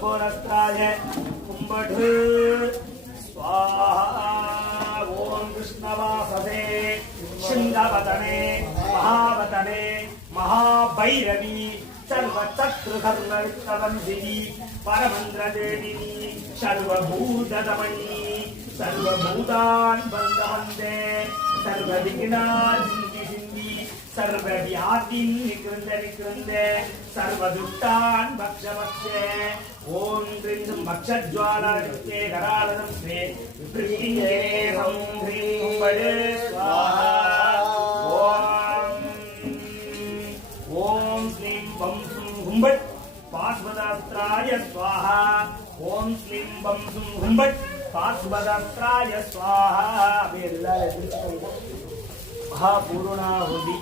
கோரஸ்தாய கும்படு ஸ்வாஹா. ஓம் கிருஷ்ணவாசதே சிங்கவதனே மகாவதனே மகாபைரவி சர்வசத்ருகர்வவித்தவந்தினி பரமந்திரதேவினி சர்வபூததமணி சர்வபூதான் பந்தவந்தே சர்வவிக்னான் சிந்தி सर्वव्याधिं निकृन्दे सर्वदुष्टान् भक्षमक्षे ॐ क्रीं भक्षज्वालायुक्ते करालनं स्वे विपृतिञ्जनेहं ह्रीं वडे स्वाहा. ॐ श्रीं वं हुम्बट् पार्श्वदास्त्राय स्वाहा. ॐ श्रीं वं हुम्बट् पार्श्वदास्त्राय स्वाहा. महापूर्णाहुति